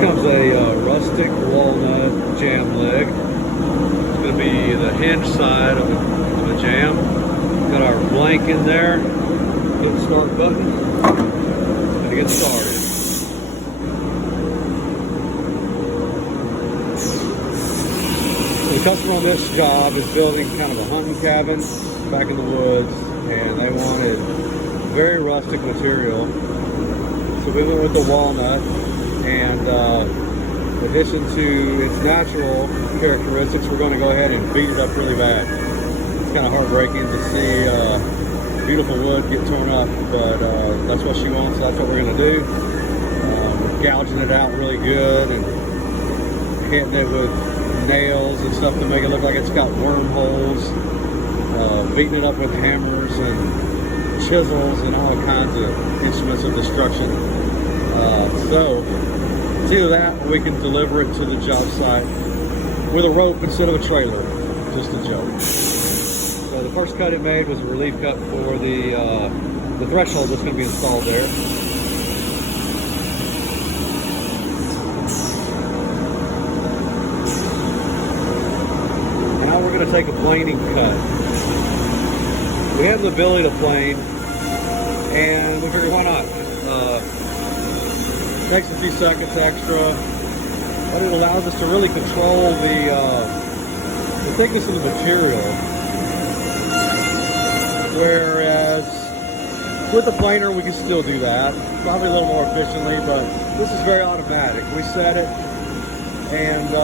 comes a rustic walnut jamb leg. It's going to be the hinge side of the jamb. Got our blank in there. Hit the start button and get started. The customer on this job is building kind of a hunting cabin back in the woods, and they wanted very rustic material. So we went with the walnut, and in addition to its natural characteristics, we're going to go ahead and beat it up really bad. It's kind of heartbreaking to see beautiful wood get torn up, but that's what she wants, so that's what we're going to do. We're gouging it out really good and hitting it with nails and stuff to make it look like it's got wormholes, beating it up with hammers and chisels and all kinds of instruments of destruction. So it's either that or we can deliver it to the job site with a rope instead of a trailer. Just a joke. So the first cut it made was a relief cut for the threshold that's going to be installed there. Now we're going to take a planing cut. We have the ability to plane, and we figured why not. Takes a few seconds extra, but it allows us to really control the thickness of the material. Whereas with the planer, we can still do that, probably a little more efficiently, but this is very automatic. We set it, and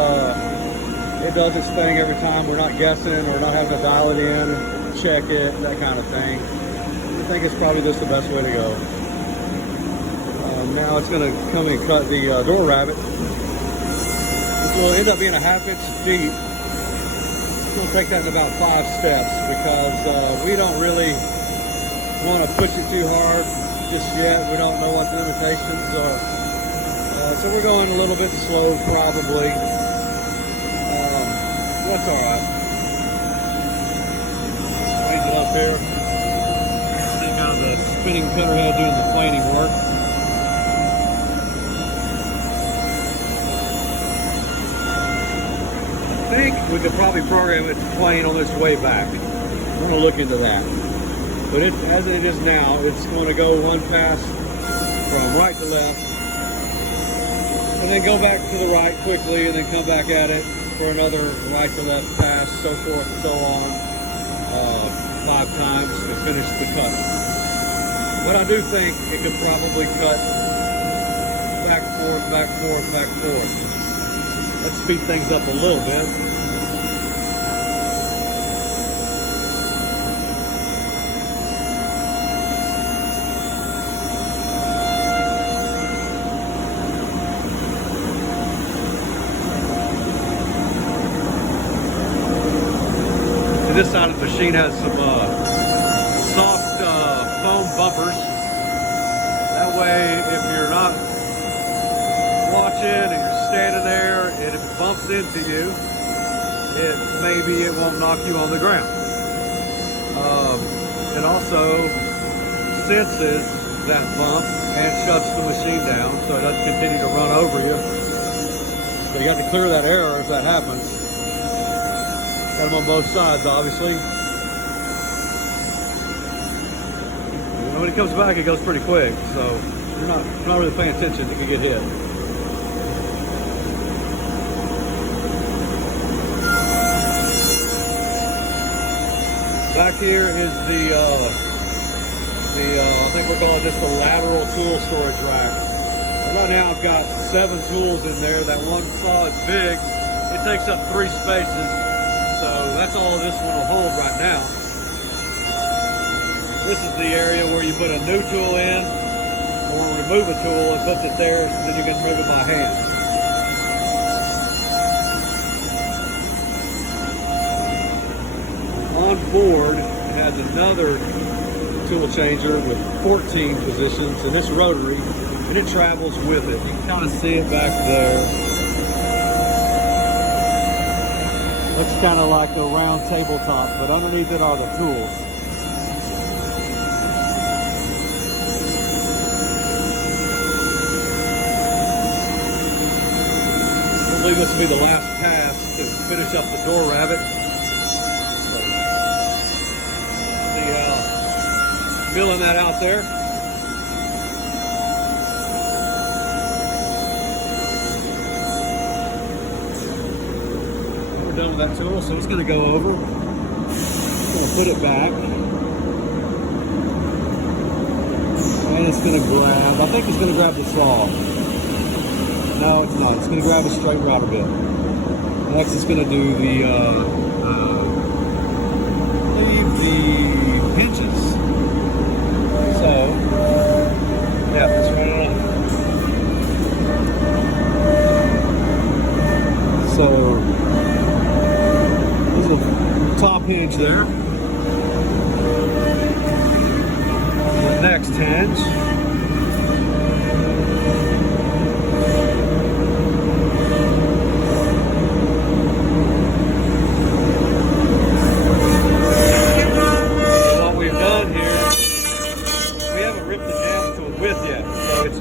it does its thing every time. We're not guessing, we're not having to dial it in and check it, that kind of thing. I think it's probably just the best way to go. Now it's going to come and cut the door rabbit. This will end up being a 1/2 inch deep. We'll take that in about 5 steps because we don't really want to push it too hard just yet. We don't know what the limitations are. So we're going a little bit slow probably. That's alright. Raise it up here. See kind of the spinning cutter head doing the planing work. I think we could probably program it to plane on its way back. I'm going to look into that. But as it is now, it's going to go one pass from right to left, and then go back to the right quickly, and then come back at it for another right to left pass, so forth and so on, 5 times to finish the cut. But I do think it could probably cut back, forth, back, forth, back, forth. Let's speed things up a little bit. This side of the machine has some soft foam bumpers. That way, if you're not watching and you're standing there and if it bumps into you, maybe it won't knock you on the ground. It also senses that bump and shuts the machine down so it doesn't continue to run over you. So you have to clear that error if that happens. Got them on both sides, obviously. And when it comes back, it goes pretty quick, so you're not really paying attention, you can get hit. Back here is I think we're calling this the lateral tool storage rack. Right now I've got 7 tools in there. That one saw is big. It takes up 3 spaces. So that's all this one will hold right now. This is the area where you put a new tool in or remove a tool and puts it there, so then you can move it by hand. On board, it has another tool changer with 14 positions, and it's rotary, and it travels with it. You can kind of see it back there. Looks kind of like a round tabletop, but underneath it are the tools. believe this will be the last pass to finish up the door rabbet. So, see how feeling that out there. We're done with that tool, so it's going to go over. I'm going to put it back. And it's going to grab, I think it's going to grab the saw. No, it's not. It's going to grab a straight router bit. Next, it's going to do the pinches. So, yeah, let's run it on. So, there's a top hinge there. The next hinge.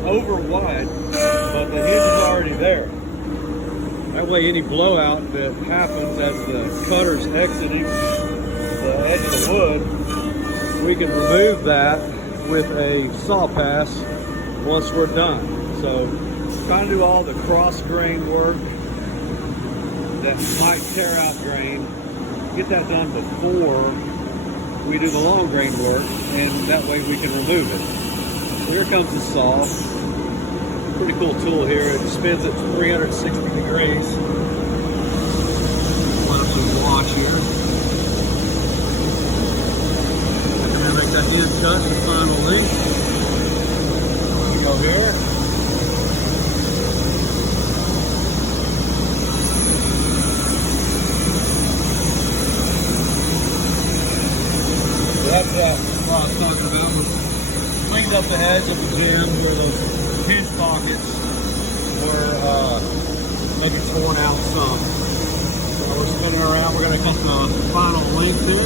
Over wide, but the hinge is already there. That way any blowout that happens as the cutter's exiting the edge of the wood, we can remove that with a saw pass once we're done. So trying to do all the cross grain work that might tear out grain, get that done before we do the long grain work, and that way we can remove it. So here comes the saw. Pretty cool tool here. It spins at 360 degrees. Line up some watch here. I'm going to make that end cut to the final length. Go here. So that's what I was talking about. We cleaned up the edge of the jamb where those hinge pockets were maybe torn out some. So we're spinning around. We're going to cut the final length in.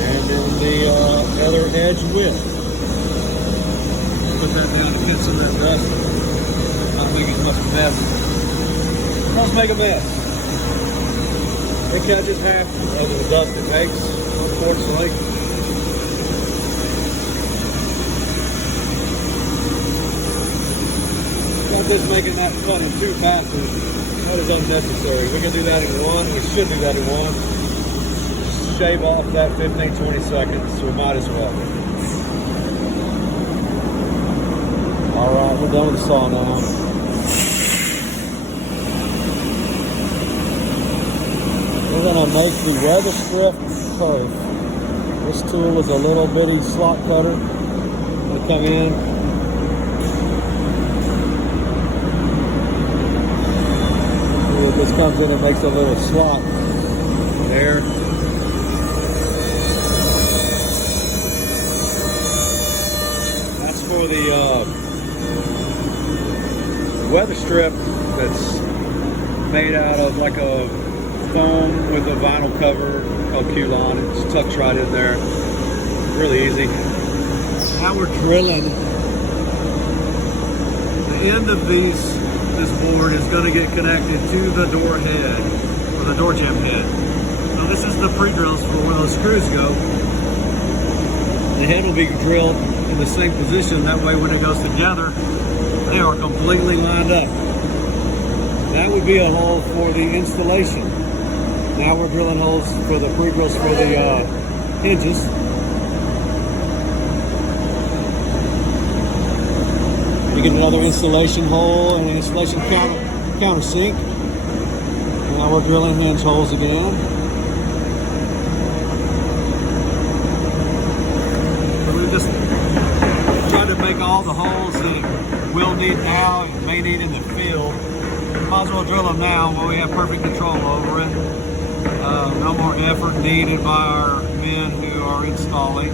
And then the other edge width. Put that down to get some of that dust. Not make as much of a mess. Let's make a mess. It catches half of the dust it makes, unfortunately. Just making that cut in two passes, that is unnecessary. We can do that in one. We should do that in one. Just shave off that 15-20 seconds. We might as well. All right, we're done with the saw now. We're going to make the weather strip curve. This tool is a little bitty slot cutter. It'll come in. This comes in and makes a little slot there. That's for the weather strip that's made out of like a foam with a vinyl cover called Q-Lon. It just tucks right in there. It's really easy. Now we're drilling the end of this board is going to get connected to the door head, or the door jamb head. Now this is the pre-drills for where those screws go. The head will be drilled in the same position, that way when it goes together, they are completely lined up. That would be a hole for the installation. Now we're drilling holes for the pre-drills for the hinges. You get another installation hole and an installation countersink. Now we're drilling hinge holes again. So we just try to make all the holes that we'll need now and may need in the field. Might as well drill them now while we have perfect control over it. No more effort needed by our men who are installing.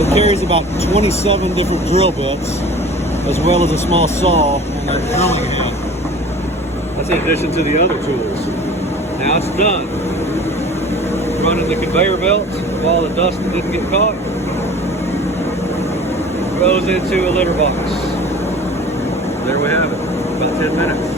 It carries about 27 different drill bits. as well as a small saw and a drilling hand. That's in addition to the other tools. Now it's done. Running the conveyor belt of all the dust that didn't get caught goes into a litter box. There we have it, about 10 minutes.